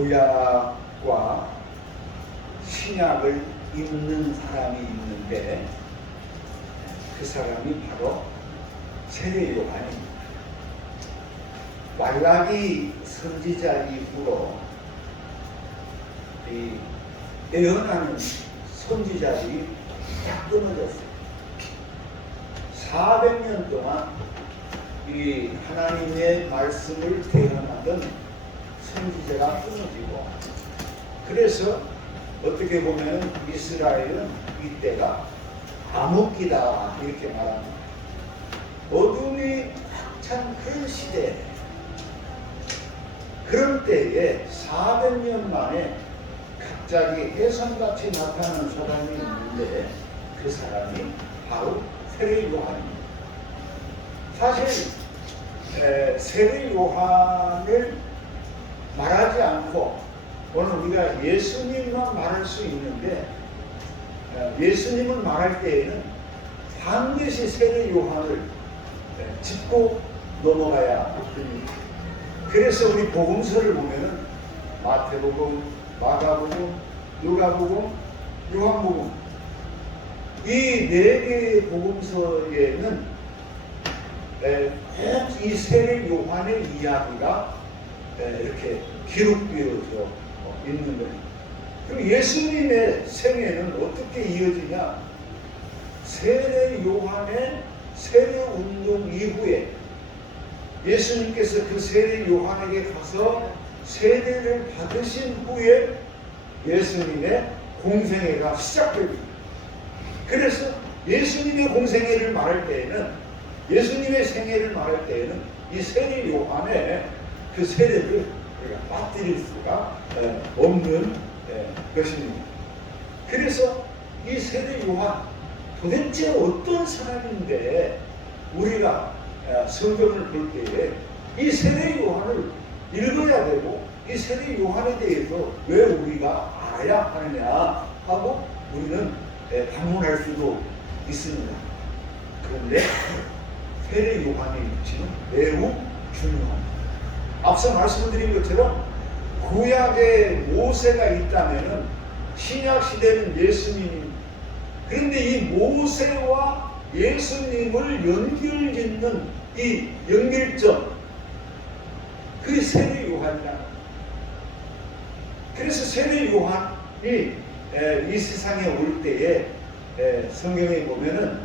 구약과 신약을 읽는 사람이 있는데 그 사람이 바로 세례 요한입니다. 말라기 선지자 이후로 이 예언하는 선지자들이 다 끊어졌어요. 400년 동안 이 하나님의 말씀을 대언하던 선지자가 끊어지고, 그래서 어떻게 보면 이스라엘은 이때가 암흑기다 이렇게 말합니다. 어둠이 꽉 찬 그런 시대, 그런 때에 400년 만에 갑자기 혜성같이 나타나는 사람이 있는데 그 사람이 바로 세례 요한입니다. 사실 세례 요한을 말하지 않고 오늘 우리가 예수님만 말할 수 있는데, 예수님을 말할 때에는 반드시 세례 요한을 짚고 넘어가야 됩니다. 그래서 우리 복음서를 보면은 마태복음, 마가복음, 누가복음, 요한복음, 이 네 개의 복음서에는 꼭 이 세례 요한의 이야기가 이렇게 기록되어져 있는 거예요. 그럼 예수님의 생애는 어떻게 이어지냐? 세례 요한의 세례 운동 이후에 예수님께서 그 세례 요한에게 가서 세례를 받으신 후에 예수님의 공생애가 시작됩니다. 그래서 예수님의 공생애를 말할 때에는, 예수님의 생애를 말할 때에는 이 세례 요한의 그 세례를 우리가 빠뜨릴 수가 없는 것입니다. 그래서 이 세례 요한 도대체 어떤 사람인데 우리가 성경을 볼 때에 이 세례 요한을 읽어야 되고 이 세례 요한에 대해서 왜 우리가 알아야 하느냐 하고 우리는 방문할 수도 있습니다. 그런데 세례 요한의 위치는 매우 중요합니다. 앞서 말씀드린 것처럼 구약에 모세가 있다면은 신약 시대는 예수님입니다. 그런데 이 모세와 예수님을 연결짓는 이 연결점, 그게 세례 요한이다. 그래서 세례 요한이 이 세상에 올 때에 성경에 보면은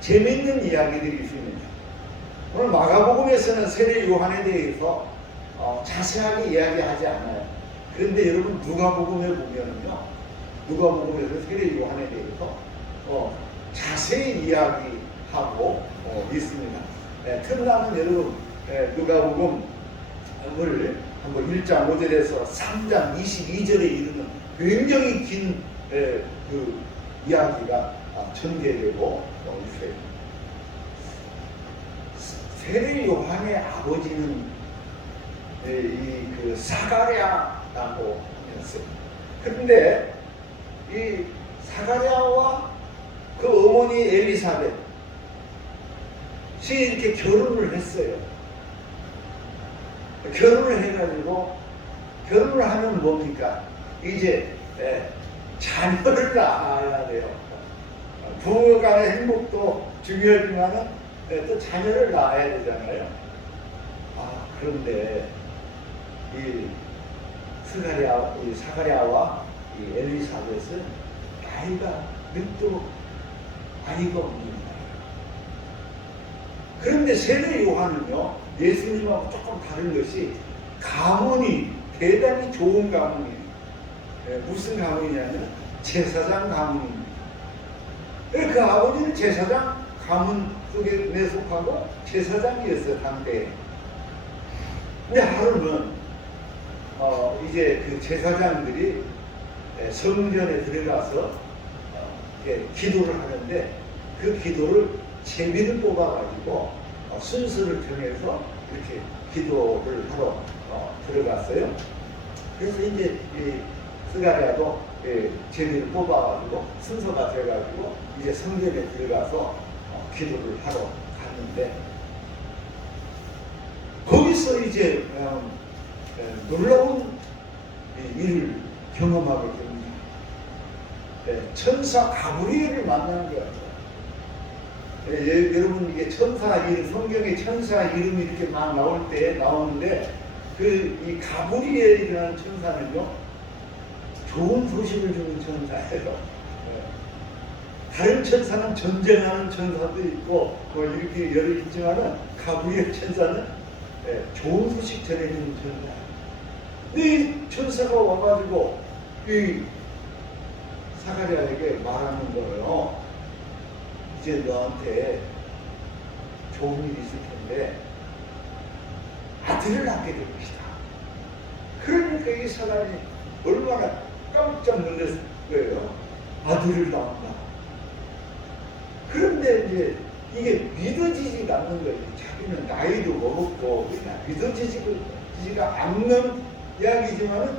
재밌는 이야기들이 있습니다. 오늘 마가복음에서는 세례 요한에 대해서 자세하게 이야기하지 않아요. 그런데 여러분 누가복음에 보면은요, 누가복음에서 세례 요한에 대해서 자세히 이야기하고 있습니다. 틈나면 여러분 누가복음을 한번 1장 5절에서 3장 22절에 이르는 굉장히 긴 그 이야기가 전개되고 있어요. 세례 요한의 아버지는 그 사가랴라고 했어요. 그런데 이 사가랴와 그 어머니 엘리사벳이 이렇게 결혼을 했어요. 결혼을 해가지고, 결혼을 하면 뭡니까? 이제 자녀를 낳아야 돼요. 부부 간의 행복도 중요하지만은 또 자녀를 낳아야 되잖아요. 그런데 이 사가랴와 이 엘리사벳은 나이가 늙도 아이가 없는 거예요. 그런데 세례 요한은요, 예수님하고 조금 다른 것이 가문이 대단히 좋은 가문이에요. 무슨 가문이냐면 제사장 가문입니다. 그 아버지는 제사장 가문 속에 속하고 제사장이었어요, 당대에. 근데 하루는 이제 그 제사장들이 성전에 들어가서 기도를 하는데 그 기도를 제비를 뽑아가지고 순서를 정해서 이렇게 기도를 하러 들어갔어요. 그래서 이제 이 스가랴도 제비를 뽑아가지고 순서가 돼가지고 이제 성전에 들어가서 기도를 하러 갔는데, 거기서 이제 놀라운 일을 경험하게 됩니다. 천사 가브리엘을 만나는 거예요. 여러분 이게 천사 이름, 성경에 천사 이름이 이렇게 막 나올 때 나오는데 이 가브리엘이라는 천사는요 좋은 소식을 주는 천사예요. 다른 천사는 전쟁하는 천사도 있고 뭐 이렇게 여러 있지만은 가브리엘 천사는 좋은 소식 전해주는 천사예요. 근데 이 천사가 와가지고 이 사가랴에게 말하는 거예요. 이제 너한테 좋은 일이 있을 텐데 아들을 낳게 될 것이다. 그러니까 이 사람이 얼마나 깜짝 놀랐을 거예요. 아들을 낳는다. 그런데 이제 이게 믿어지지가 않는 거예요. 자기는 나이도 먹었고 믿어지지가 않는 이야기지만은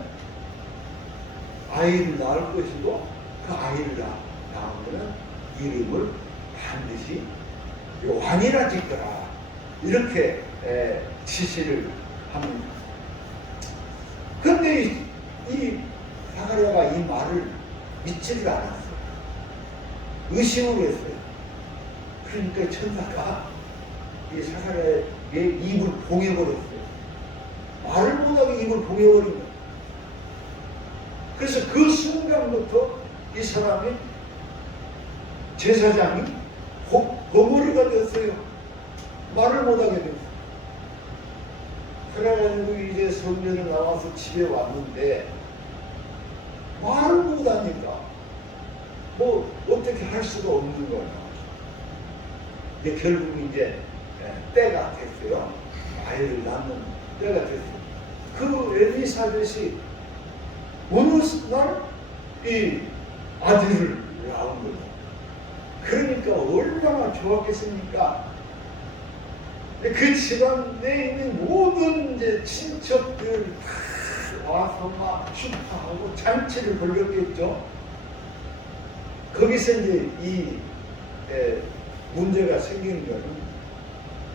아이를 낳을 것이고 그 아이를 낳으면 이름을 반드시 요한이라 짓거라. 이렇게 지시를 합니다. 그런데 이 사가랴가 이 말을 믿지를 않았어요. 의심을 했어요. 그러니까 천사가 이 사가랴의 입을 봉해버렸어요. 말을 못하게 입을 봉해버린 거예요. 그래서 그 순간부터 이 사람이 제사장이 거머리가 됐어요. 말을 못하게 됐어요. 그래가지고 이제 성전에 나와서 집에 왔는데 말을 못하니까 뭐 어떻게 할 수가 없는 거예요. 근데 결국 이제 때가 됐어요. 아이를 낳는 때가 됐어요. 그 엘리사벳이 어느 날 이 아들을 낳은 거예요. 그러니까 얼마나 좋았겠습니까? 그 집안 내에 있는 모든 이제 친척들 다 와서 막 축하하고 잔치를 벌였겠죠. 거기서 이제 이 문제가 생기는 거는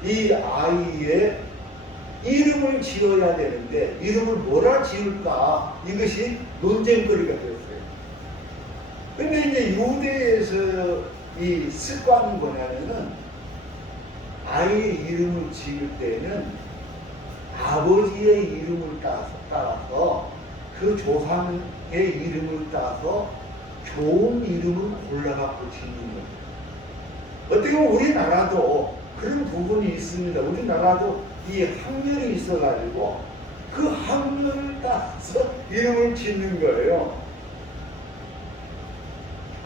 이 아이의 이름을 지어야 되는데 이름을 뭐라 지을까 이것이 논쟁거리가 되었어요. 근데 이제 유대에서 이 습관이 뭐냐면은 아이의 이름을 지을 때는 아버지의 이름을 따라서 그 조상의 이름을 따라서 좋은 이름을 골라갖고 짓는 거예요. 어떻게 보면 우리나라도 그런 부분이 있습니다. 우리나라도 이 학렬이 있어가지고 그 학렬을 따라서 이름을 짓는 거예요.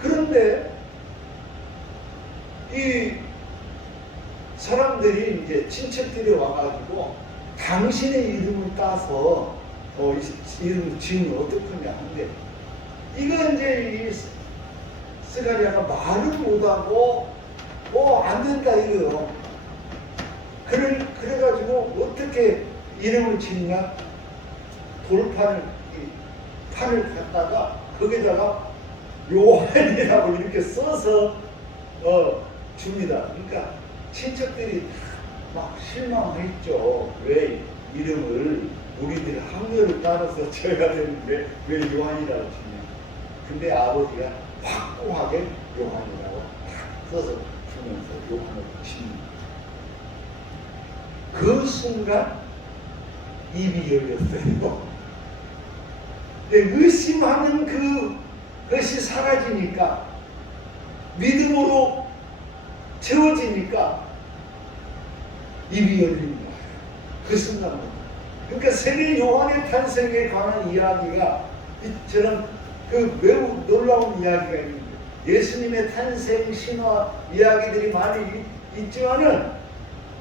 그런데 이 사람들이 이제 친척들이 와가지고 당신의 이름을 따서 이름을 지으면 어떻겠냐 하는데 이거 이제 이 스가랴가 말을 못하고 안 된다 이거요. 그래가지고 어떻게 이름을 짓냐 돌판을 판을 갖다가 거기다가 요한이라고 이렇게 써서 줍니다. 그러니까 친척들이 막 실망했죠. 왜 이름을 우리들 학렬을 따라서 지어야 되는데 왜 요한이라고 주냐. 근데 아버지가 확고하게 요한이라고 탁 써서 주면서 요한을 칩니다. 그 순간 입이 열렸어요. 근데 의심하는 그것이 사라지니까 믿음으로 채워지니까 입이 열립니다. 그 순간부터. 그러니까 세례 요한의 탄생에 관한 이야기가 이처럼 매우 놀라운 이야기가 있는데 예수님의 탄생 신화 이야기들이 많이 있지만은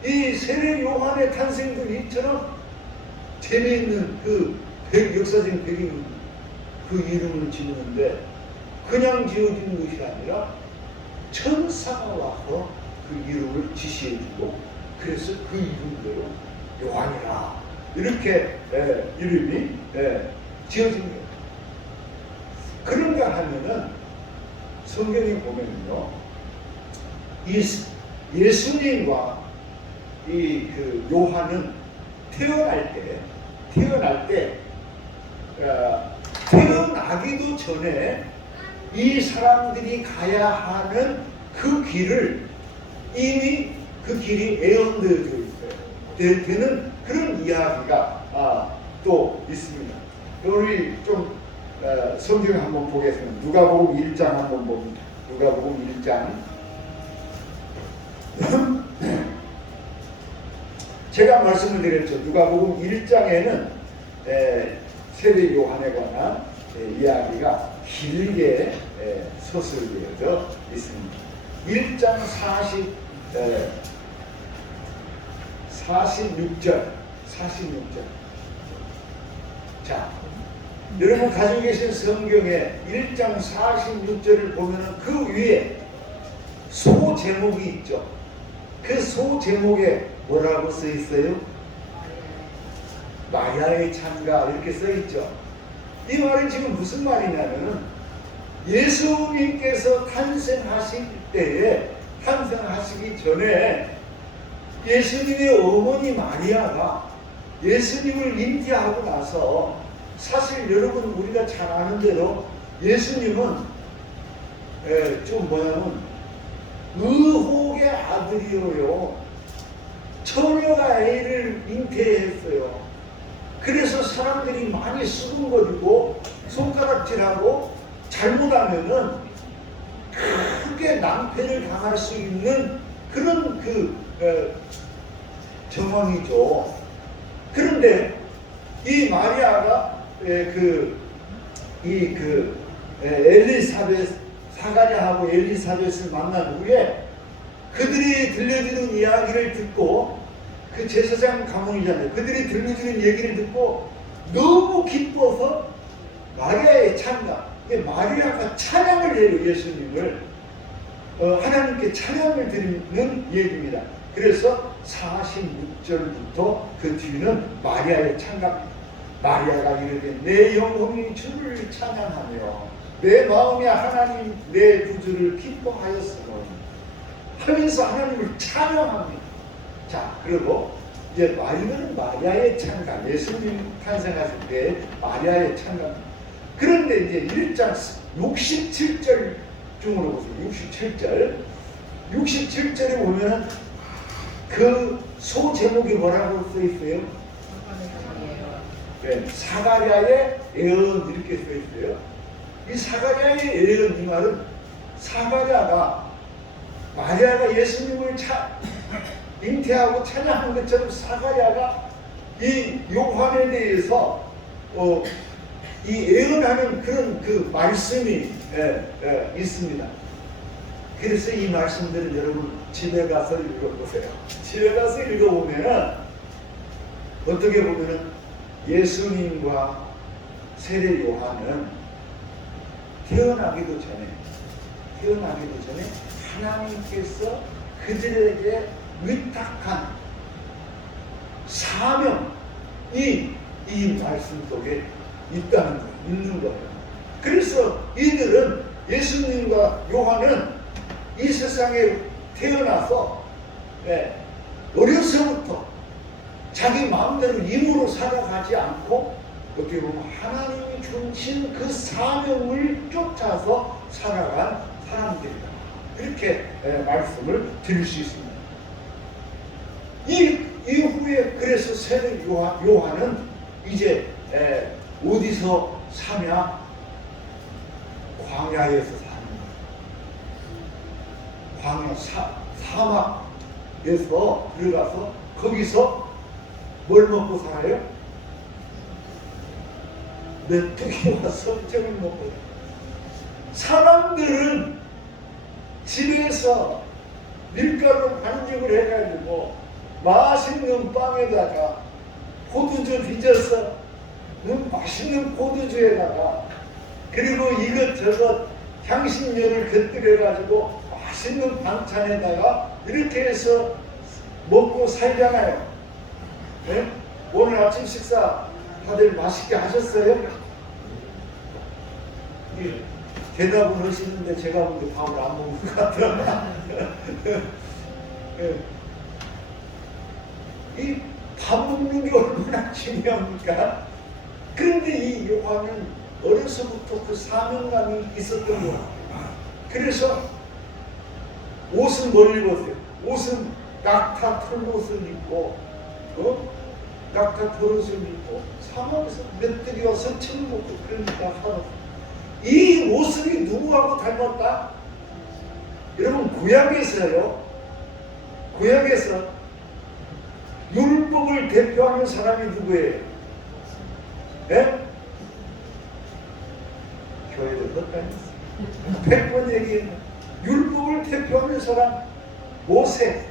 이 세례 요한의 탄생도 이처럼 재미있는 역사적인 배경 그 이름을 짓는데 그냥 지어진 것이 아니라 천사가 와서 그 이름을 지시해주고 그래서 그 이름대로 요한이라 이렇게 이름이 지어진 거예요. 그런가 하면은 성경에 보면요 예수님과 요한은 태어날 때 태어나기도 전에 이 사람들이 가야 하는 그 길을 이미 그 길이 예언되어져 있어요. 되는 그런 이야기가 또 있습니다. 우리 좀 성경 한번 보겠습니다. 누가복음 1장 한번 봅니다. 누가복음 1장. 제가 말씀을 드렸죠. 누가복음 1장에는 세례 요한에 관한 이야기가 길게 서술되어져 있습니다. 1장 46절. 자, 여러분 가지고 계신 성경에 1장 46절을 보면 그 위에 소 제목이 있죠. 그 소 제목에 뭐라고 써 있어요? 마리아의 찬가 이렇게 써 있죠. 이 말은 지금 무슨 말이냐면 예수님께서 탄생하실 때에 탄생하시기 전에 예수님의 어머니 마리아가 예수님을 잉태하고 나서 사실 여러분 우리가 잘 아는 대로 예수님은 좀 뭐냐면 의혹의 아들이에요. 처녀가 애를 잉태했어요. 그래서 사람들이 많이 수군거리고 손가락질하고 잘못하면은 크게 낭패를 당할 수 있는 그런 정황이죠. 그런데 이 마리아가 엘리사벳 사가랴하고 엘리사벳을 만난 후에 그들이 들려주는 이야기를 듣고 그 제사장 가문이잖아요. 그들이 들려주는 얘기를 듣고 너무 기뻐서 마리아의 찬가, 마리아가 찬양을 해요. 예수님을 하나님께 찬양을 드리는 얘기입니다. 그래서 46절부터 그 뒤는 마리아의 찬가입니다. 마리아가 이르되 내 영혼이 주를 찬양하며 내 마음이 하나님 내 구주를 기뻐하였으므로 하면서 하나님을 찬양합니다. 자, 그리고 이제 말은 마리아의 찬가, 예수님 탄생하실 때 마리아의 찬가입니다. 그런데 이제 1장 67절 중으로 보세요. 67절에 보면은 그 소 제목이 뭐라고 써 있어요? 네, 사가랴의 예언 이렇게 써 있어요. 이 사가랴의 예언 이 말은 사가랴가 마리아가 예수님을 잉태하고 찬양한 것처럼 사가랴가 이 요한에 대해서 이 예언하는 그런 그 말씀이 있습니다. 그래서 이 말씀들은 여러분 집에 가서 읽어보세요. 집에 가서 읽어보면 어떻게 보면 예수님과 세례 요한은 태어나기도 전에 하나님께서 그들에게 위탁한 사명이 이 말씀 속에 있는 거예요. 그래서 이들은 예수님과 요한은 이 세상에 태어나서 어려서부터 자기 마음대로 힘으로 살아가지 않고 어떻게 보면 하나님이 주신 그 사명을 쫓아서 살아간 사람들이다. 이렇게 말씀을 드릴 수 있습니다. 이 이후에 그래서 세례 요한은 이제 어디서 사냐? 광야에서 사는 거예요. 광야 사막에서 들어가서 거기서 뭘 먹고 살아요? 메뚜기와 석정을 먹고. 사람들은 집에서 밀가루 반죽을 해가지고 맛있는 빵에다가 포도주 빚어서 맛있는 포도주에다가 그리고 이것저것 향신료를 곁들여가지고 맛있는 반찬에다가 이렇게 해서 먹고 살잖아요. 네? 오늘 아침 식사 다들 맛있게 하셨어요? 대답은 하시는데 제가 보기에 밥을 안 먹는 것 같아요. 이 밥 먹는 게 얼마나 중요합니까? 그런데 이 요한은 어려서부터 그 사명감이 있었던 거예요. 그래서 옷은 뭘 입었어요? 옷은 낙타 털옷을 입고, 낙타 털옷을 입고 사막에서 멧돼지와 서치를 먹고 그러니까 살았어요. 이 모습이 누구하고 닮았다? 여러분, 구약에서요, 구약에서 율법을 대표하는 사람이 누구예요? 네? 교회를 헛다녔어요. 100번 얘기했는데 율법을 대표하는 사람 모세.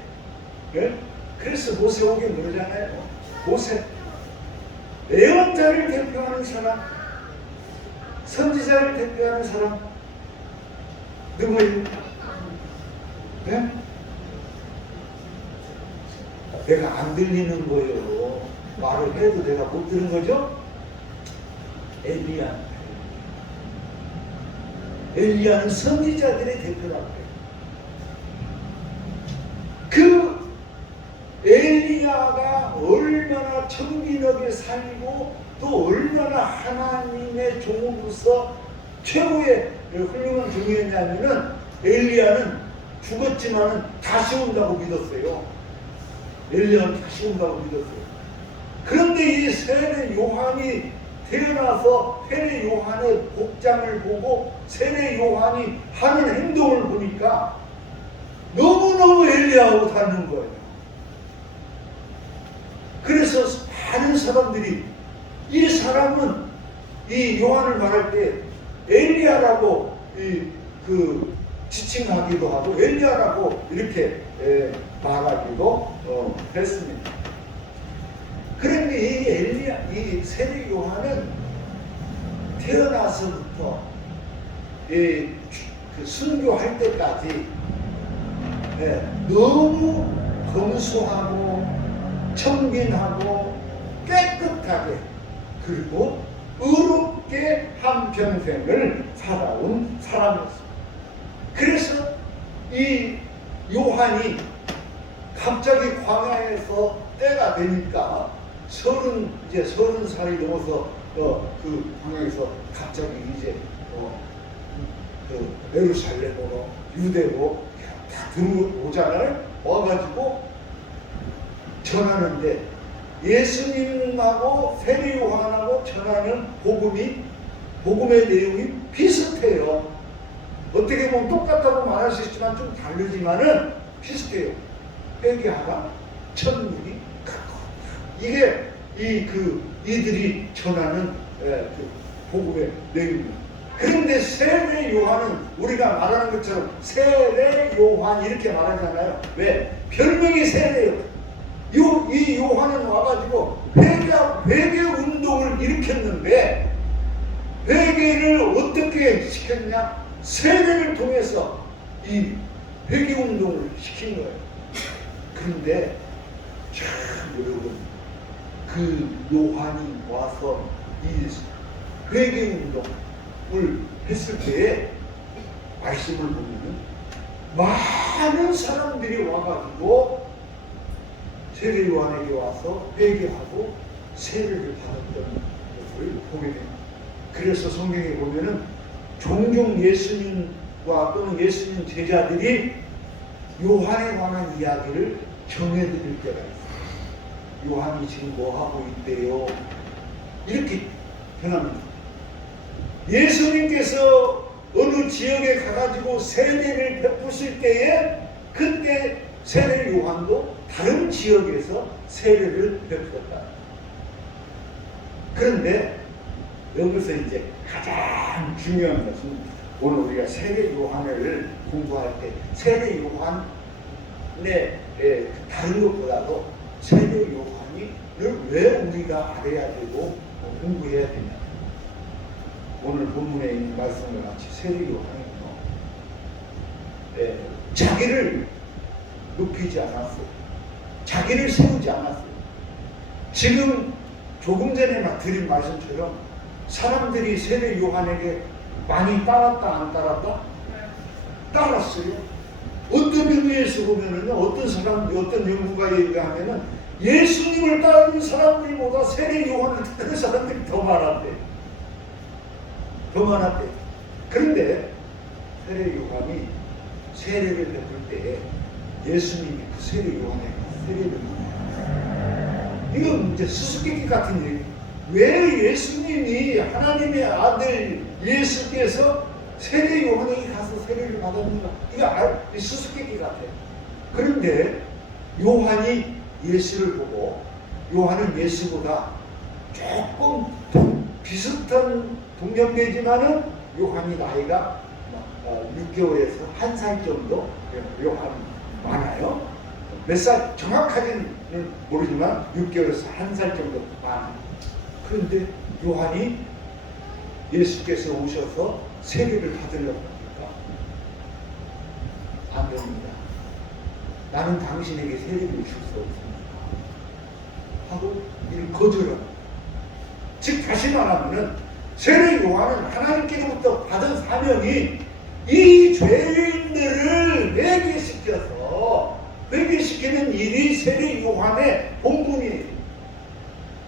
네? 그래서 모세오게 그러잖아요. 모세. 예언자를 대표하는 사람, 선지자를 대표하는 사람 누구예요? 네? 내가 안 들리는 거예요. 말을 해도 내가 못 들은 거죠? 엘리야. 엘리야는 선지자들의 대표라고 해요. 그 엘리야가 얼마나 청빈하게 살고 또 얼마나 하나님의 종으로서 최고의 훌륭한 종이었냐면은 엘리야는 죽었지만은 다시 온다고 믿었어요. 엘리야는 다시 온다고 믿었어요. 그런데 이 세례 요한이 태어나서 세례 요한의 복장을 보고 세례 요한이 하는 행동을 보니까 너무너무 엘리야하고 닮은 거예요. 그래서 많은 사람들이 이 사람은 이 요한을 말할 때 엘리야라고 지칭하기도 하고 엘리야라고 이렇게 말하기도 했습니다. 그런데 이 엘리야, 이 세례 요한은 태어나서부터 그 순교할 때까지 너무 검소하고 청빈하고 깨끗하게 그리고 의롭게 한평생을 살아온 사람이었습니다. 그래서 이 요한이 갑자기 광야에서 때가 되니까 이제 30살이 넘어서 그 광야에서 갑자기 이제 그 예루살렘으로 유대로 다 들어오잖아요. 와가지고 전하는데 예수님하고 세례 요한하고 전하는 복음의 내용이 비슷해요. 어떻게 보면 똑같다고 말할 수 있지만 좀 다르지만은 비슷해요. 회개하라, 천국이 가까워. 이게 이들이 전하는 그 복음의 내용입니다. 그런데 세례 요한은 우리가 말하는 것처럼 세례 요한 이렇게 말하잖아요. 왜? 별명이 세례요. 이 요한은 와가지고 회개 운동을 일으켰는데 회개를 어떻게 시켰냐? 세례를 통해서 이 회개 운동을 시킨 거예요. 그런데 참 여러분, 그 요한이 와서 이 회개 운동을 했을 때에 말씀을 보면 많은 사람들이 와가지고 세례 요한에게 와서 회개하고 세례를 받았던 것을 보게 됩니다. 그래서 성경에 보면은 종종 예수님과 또는 예수님 제자들이 요한에 관한 이야기를 전해드릴 때가 있어요. 요한이 지금 뭐하고 있대요? 이렇게 변합니다. 예수님께서 어느 지역에 가가지고 세례를 베푸실 때에 그때 세례 요한도 다른 지역에서 세례를 베풀었다. 그런데 여기서 이제 가장 중요한 것은 오늘 우리가 세례 요한을 공부할 때 세례 요한의 다른 것보다도 세례 요한을 왜 우리가 알아야 되고 공부해야 되냐. 오늘 본문에 있는 말씀과 같이 세례 요한은요, 자기를 높이지 않았어요. 자기를 세우지 않았어요. 지금 조금 전에 막 드린 말씀처럼 사람들이 세례 요한에게 많이 따랐다 안 따랐다? 따랐어요. 어떤 의미에서 보면은 어떤 연구가 얘기하면은 예수님을 따르는 사람들보다 세례 요한을 따르는 사람들이 더 많았대. 더 많았대. 그런데 세례 요한이 세례를 베풀 때에 예수님이 그 세례 요한에게 세례를 받아요. 이건 이제 수수께끼 같은 얘기. 왜 예수님이 하나님의 아들 예수께서 세례 요한에게 가서 세례를 받았는가? 이거 수수께끼 같아요. 그런데 요한이 예수를 보고, 요한은 예수보다 조금 비슷한 동년배지만은 요한이 나이가 6개월에서 1살 정도 요한 많아요. 몇 살 정확하지는 모르지만 6개월에서 1살 정도 많아요. 그런데 요한이 예수께서 오셔서 세례를 받으려고 하니까 안 됩니다. 나는 당신에게 세례를 줄 수 없습니다 하고 이를 거절합니다. 즉 다시 말하면 세례 요한은 하나님께로부터 받은 사명이 이 죄인들을 회개시키는 일이 세례 요한의 본분이에요.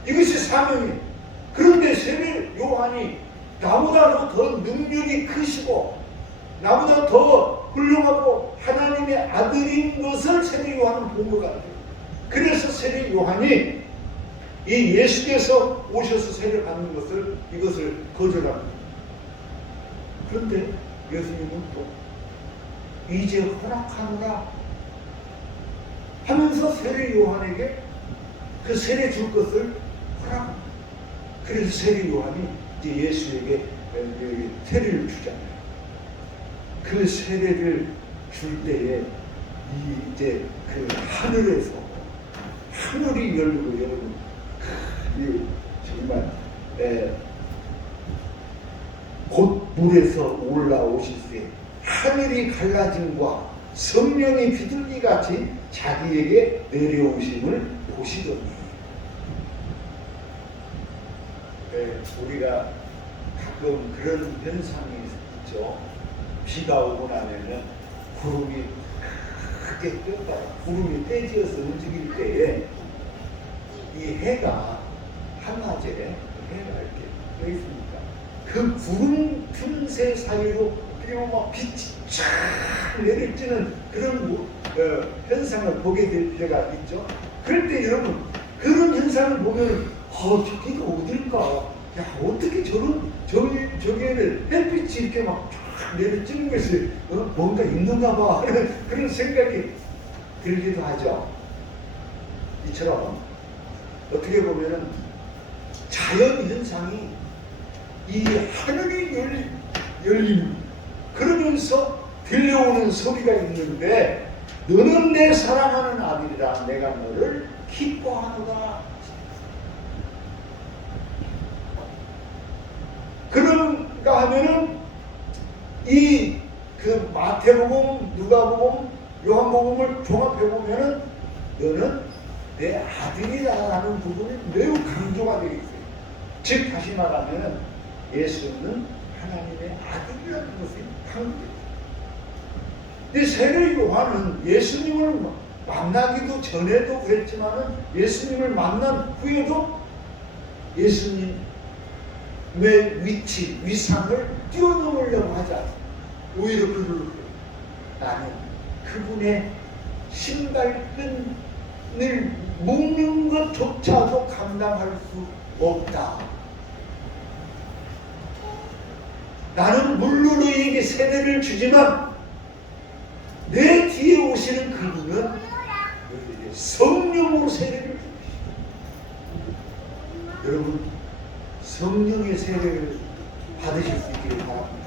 이것이 사명이에요. 그런데 세례 요한이 나보다 더 능력이 크시고 나보다 더 훌륭하고 하나님의 아들인 것을 세례 요한은 본 것 같아요. 그래서 세례 요한이 이 예수께서 오셔서 세례를 받는 이것을 거절합니다. 그런데 예수님은 또 이제 허락하노라 하면서 세례 요한에게 그 세례 줄 것을 허락합니다. 그래서 세례 요한이 이제 예수에게 세례를 주잖아요. 그 세례를 줄 때에 이제 그 하늘에서 하늘이 열리고 여러분 정말 곧 물에서 올라오실때 하늘이 갈라짐과 성령이 비둘기같이 자기에게 내려오심을 보시더니 우리가 가끔 그런 현상이 있죠. 비가 오고 나면은 구름이 크게 떴다가 구름이 떼지어서 움직일 때에 이 해가 한낮에 해가 이렇게 떠 있으니까 그 구름 틈새 사이로 그리고 막 빛이 쫙 내리쬐는 그런 현상을 보게 될 때가 있죠. 그럴 때 여러분 그런 현상을 보면 저기가 어딜까? 야 어떻게 저기에는 햇빛이 이렇게 막 쫙 내리쬐는 것이 뭔가 있는가 봐 그런 생각이 들기도 하죠. 이처럼 어떻게 보면은 자연 현상이 이 하늘이 열림 그러면서 들려오는 소리가 있는데 너는 내 사랑하는 아들이라 내가 너를 기뻐하노라. 그런가 하면은 이 그 마태복음, 누가복음, 요한복음을 종합해 보면은 너는 내 아들이라는 부분이 매우 강조가 되어 있어요. 즉 다시 말하면 예수는 하나님의 아들이라는 것이 강조돼요. 이 세례 요한은 예수님을 만나기도 전에도 그랬지만은 예수님을 만난 후에도 예수님의 위치, 위상을 뛰어넘으려고 하지 않습니다. 오히려 그를 나는 그분의 신발끈을 묶는 것조차도 감당할 수 없다. 나는 물로 너희에게 세례를 주지만 내 뒤에 오시는 그분은 너희에게 성령으로 세례를 줍니다. 여러분 성령의 세례를 받으실 수 있기를 바랍니다.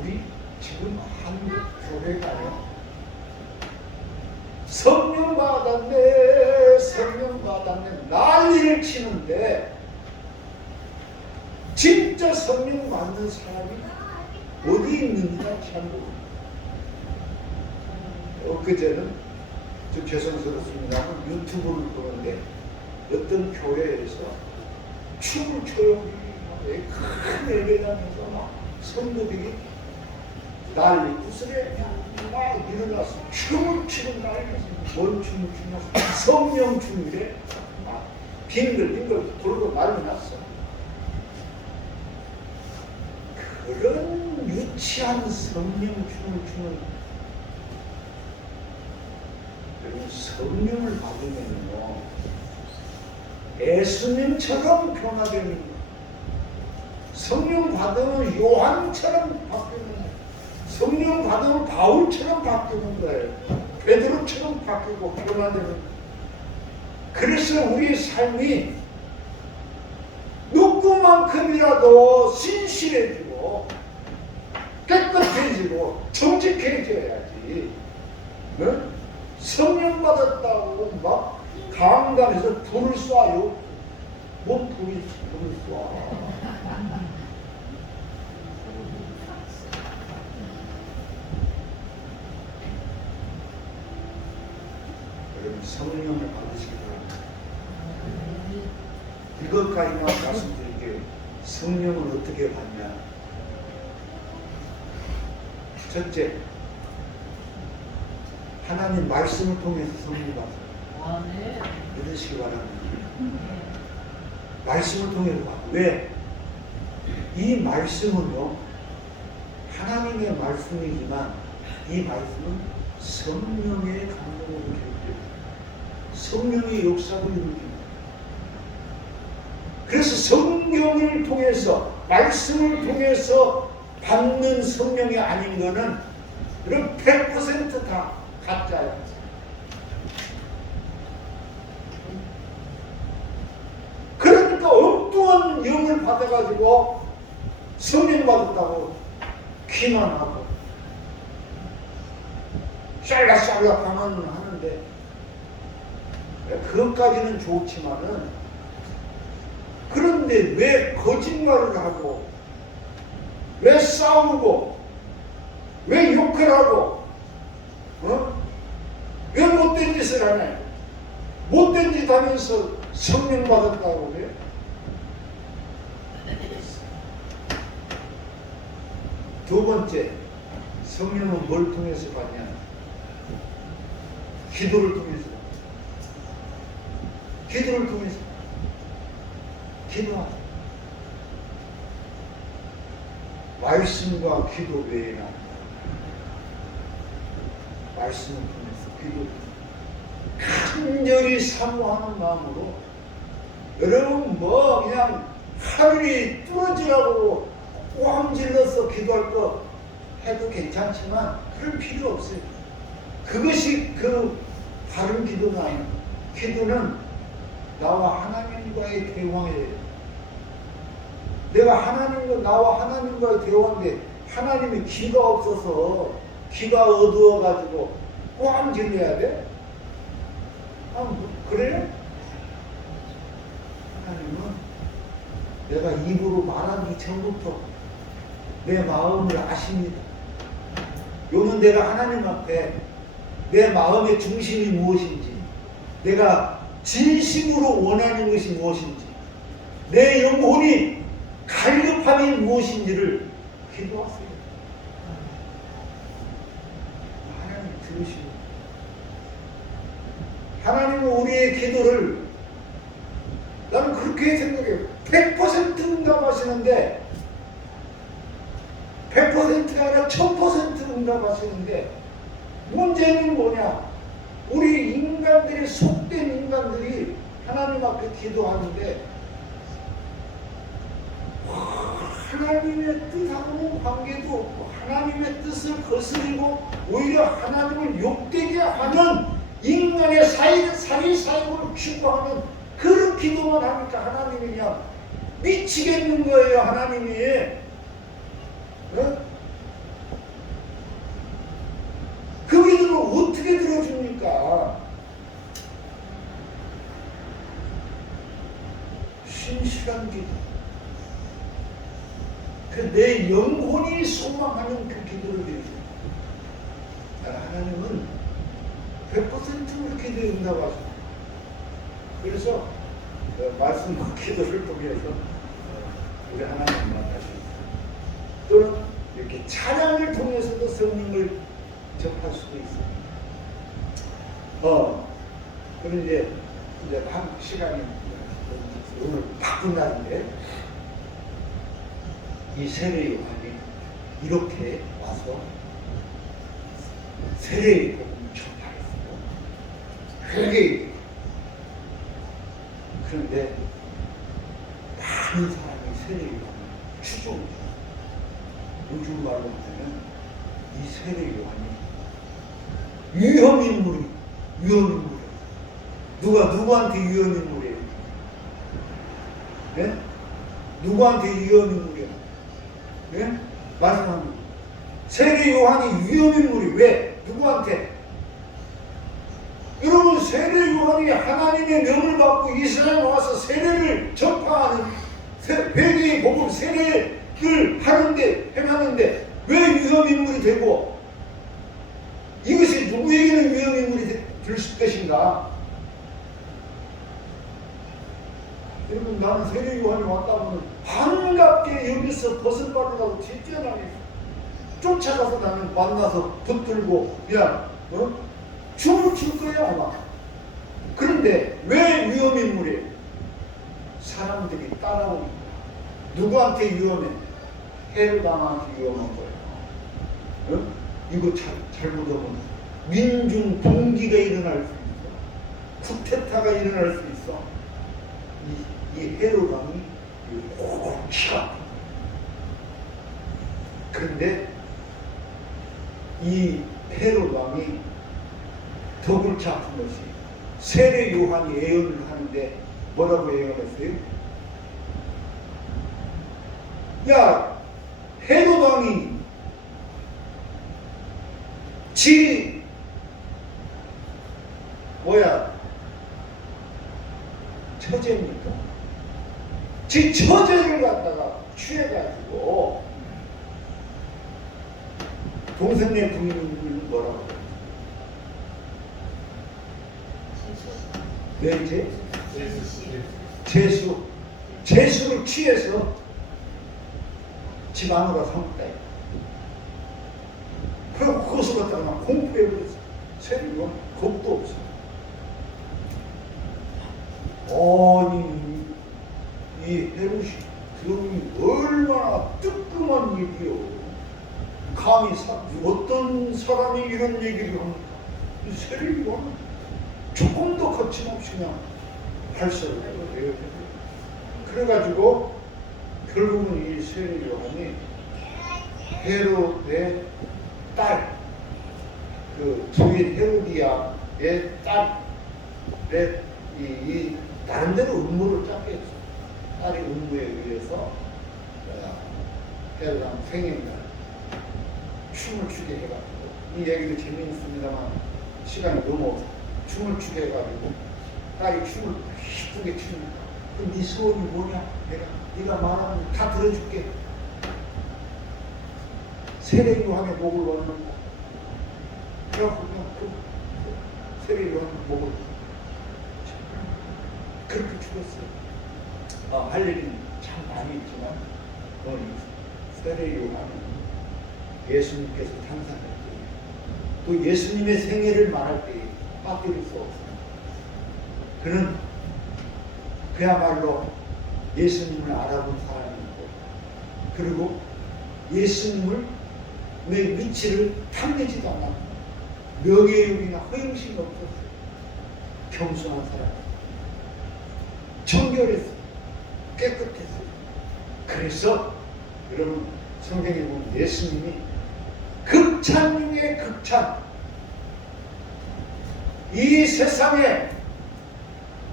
우리 지금 한국 교회가요 성령 받았네 성령 받았네 난리를 치는데 진짜 성령 받는 사람이 어디 있는지가 참 모릅니다. 엊그제는 좀 죄송스럽습니다만 유튜브를 보는데 어떤 교회에서 춤을 춰요. 큰 예배당에서 막 성도들이 난리 구슬에 막 일어나서 춤을 추는 난리가 뭔 춤을 추나 성령 춤이래 막 빙글빙글 돌고 난리 났어. 그런 유치한 성령춤을 추는 여러분 성령을 받으면요 예수님처럼 변화되는 거예요. 성령 받으면 요한처럼 바뀌는 거예요. 성령 받으면 바울처럼 바뀌는 거예요. 베드로처럼 바뀌고 변화되는 거예요. 그래서 우리의 삶이 누구만큼이라도 신실해지고 깨끗해지고 정직해져야지. 네? 성령 받았다고 막 강단에서 불을 쏴요. 뭔 불을 쏴? 여러분 성령을 받으시기 바랍니다. 이것까지만 말씀드릴게요. 성령을 어떻게 받냐? 첫째, 하나님 말씀을 통해서 성령 받아요. 네. 믿으시기 바랍니다. 말씀을 통해서 받아요. 왜? 이 말씀은요, 하나님의 말씀이지만 이 말씀은 성령의 감동으로 기록돼요. 성령의 역사로 이루어집니다. 그래서 성령을 통해서 말씀을 통해서 받는 성령이 아닌 것은 이런 100%다 가짜야. 그러니까 엉뚱한 영을 받아가지고 성령 받았다고 기만하고 샬락샬락 하는데 그것까지는 좋지만은 그런데 왜 거짓말을 하고 왜 싸우고 왜 욕을 하고 왜 못된 짓을 하냐? 못된 짓 하면서 성령 받았다고 그래? 두 번째, 성령은 뭘 통해서 받냐? 기도를 통해서. 기도를 통해서. 기도하자. 말씀과 기도 외에는 말씀을 통해서 기도 간절히 사모하는 마음으로 여러분 뭐 그냥 하늘이 뚫어지라고 꽝 질러서 기도할 거 해도 괜찮지만 그럴 필요 없어요. 그것이 그 다른 기도가 아니에요. 기도는 나와 하나님과의 대화예요. 내가 나와 하나님과의 대화인데 하나님이 귀가 없어서 귀가 어두워가지고 꽝 질러야 돼? 그래요? 하나님은 내가 입으로 말하기 전부터 내 마음을 아십니다. 요는 내가 하나님 앞에 내 마음의 중심이 무엇인지, 내가 진심으로 원하는 것이 무엇인지, 내 영혼이 갈급함이 무엇인지를 기도하세요. 하나님 들으시고, 하나님은 우리의 기도를 나는 그렇게 생각해요. 100% 응답하시는데 100%가 아니라 1000% 응답하시는데 문제는 뭐냐? 우리 인간들이 속된 인간들이 하나님 앞에 기도하는데 하나님의 뜻하고는 관계도 없고 하나님의 뜻을 거스리고 오히려 하나님을 욕되게 하는 인간의 사리사욕을 추구하는 그런 기도만 하니까 하나님이 그냥 미치겠는 거예요. 하나님이. 그 기도를 어떻게 들어줍니까? 신실한 기도. 내 영혼이 소망하는 그 기도를 드리죠. 하나님은 100% 기도에 응답하십니다. 그래서 말씀과 기도를 통해서 우리 하나님 만나십니다. 또는 이렇게 찬양을 통해서도 성령을 접할 수도 있습니다. 그럼 이제 한 시간이 오늘 바쁜 날인데 이 세례 요한이 이렇게 와서 세례의 복음을 전파했어요. 회개의. 그런데 많은 사람이 세례의 복음을 추종해요. 요즘 말로 하면 이 세례 요한이 위험인물이에요. 누구한테 위험인물이에요? 네? 누구한테 위험인물이에요? 네? 말씀합니다. 세례 요한이 위험인물이 왜? 누구한테? 여러분, 세례 요한이 하나님의 명을 받고 이스라엘에 와서 세례를 전파하는 회개의 복음 세례를 행하는데 왜 위험인물이 되고 이것이 누구에게는 위험인물이 될 것인가? 여러분, 나는 세례 요한이 왔다고는 반갑게 여기서 벗은발로 뛰어나게 쫓아가서 나는 만나서 붙들고 그냥 춤을 출 거야 아마. 그런데 왜 위험인물이에요? 사람들이 따라오니까. 누구한테 위험해? 헤로당한테 위험한 거예요. 이거 잘못하면 민중 봉기가 일어날 수 있어. 쿠데타가 일어날 수 있어. 이 헤로당이 키가. 그런데 이 헤로당이 더 골치 아픈 것이 세례 요한이 예언을 하는데 뭐라고 예언했어요? 야, 헤로당이 처제입니까? 지 처제를 갖다가 취해가지고 동생네 부인은 뭐라고 그래요? 네, 재수를 취해서 집 안으로 삼다. 그리고 그것을 갖다가 공포해버렸어. 세리가 겁도 없어. 아니, 이 헤롯이 그놈이 얼마나 뜨끔한 얘기요. 감히 어떤 사람이 이런 얘기를 합니까? 이 세리가 조금도 거침없이 그냥 발설을 해요. 그래가지고 결국은 이 세례 요한이 헤롯의 딸, 그 부인 헤로디아의 딸의 이 나름대로 음모를 짜게 했어. 딸의 음모에 의해서 헤롯왕 생일날 춤을 추게 해가지고, 이 얘기도 재미있습니다만 시간이 너무 춤을 추게 해가지고 딸이 춤을 이쁘게 추니까 그럼 네 소원이 뭐냐? 네가 말하면 다 들어줄게. 세례 요한의 목을 원한다. 그래갖고 그냥 세례 요한의 목을 그렇게 죽었어요. 할 일은 참 많이 있지만 세례 요한은 예수님께서 탄생할 때, 또 예수님의 생애를 말할 때 빠뜨릴 수 없어요. 그는 그야말로 예수님을 알아본 사람이고, 그리고 예수님의 위치를 탐내지도 않았고, 명예욕이나 허영심이 없었어요. 겸손한 사람, 청결했어요. 깨끗했어요. 그래서 여러분, 성경에 보면 예수님이 극찬 중에 극찬, 이 세상에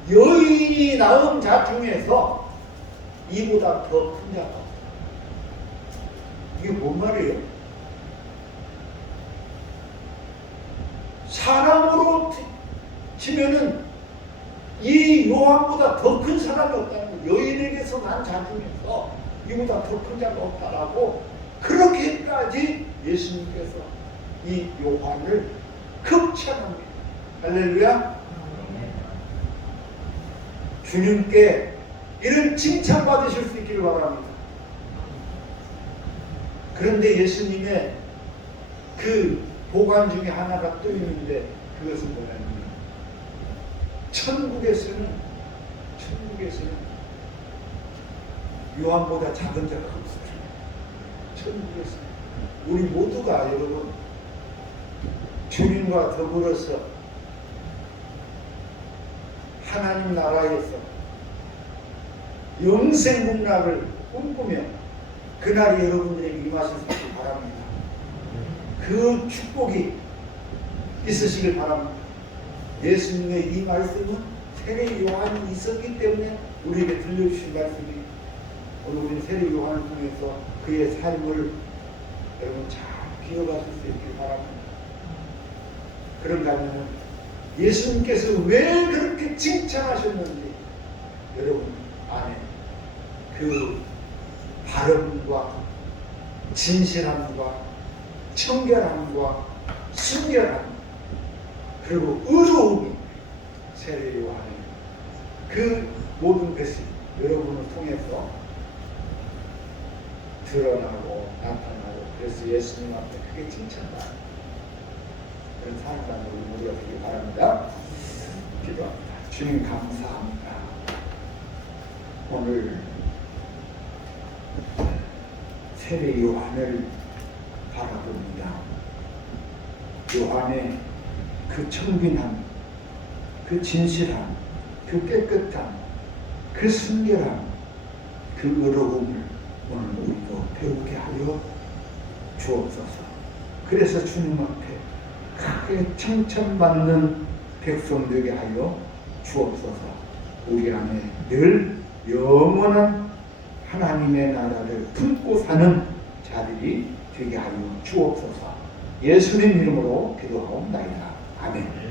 여인이 낳은 자 중에서 이보다 더 큰 자가 없어요. 이게 뭔 말이에요? 사람으로 치면은 이 요한보다 더 큰 사람이 없다는 거예요. 여인에게서 난 자 중에서 이보다 더 큰 자가 없다라고, 그렇게까지 예수님께서 이 요한을 극찬합니다. 할렐루야. 주님께 이런 칭찬 받으실 수 있기를 바랍니다. 그런데 예수님의 그 보관 중에 하나가 또 있는데, 그것은 뭐냐면 천국에서는 요한보다 작은 자가 없어요. 천국에서는 우리 모두가 여러분 주님과 더불어서 하나님 나라에서 영생국락을 꿈꾸며 그날이 여러분들에게 임하셨길 바랍니다. 그 축복이 있으시길 바랍니다. 예수님의 이 말씀은 세례 요한이 있었기 때문에 우리에게 들려주신 말씀이 오늘 우리 세례 요한을 통해서 그의 삶을 여러분 잘 기억하실 수 있길 바랍니다. 그런가 하면 예수님께서 왜 그렇게 칭찬하셨는지 여러분 안에 그 바름과 진실함과 청결함과 순결함 그리고 의로움이 세례 요한의 그 모든 것이 여러분을 통해서 드러나고 나타나고 그래서 예수님 앞에 크게 칭찬받는 그런 사랑받는 우리 모두가 되길 바랍니다. 기도합니다. 주님 감사합니다. 오늘 세례 요한을 바라봅니다. 요한의 그 청빈함, 그 진실함, 그 깨끗함, 그 순결함, 그 의로움을 오늘 우리도 배우게 하여 주옵소서. 그래서 주님 앞에 크게 칭찬받는 백성 되게 하여 주옵소서. 우리 안에 늘 영원한 하나님의 나라를 품고 사는 자들이 되게 하여 주옵소서. 예수님 이름으로 기도하옵나이다. 아멘.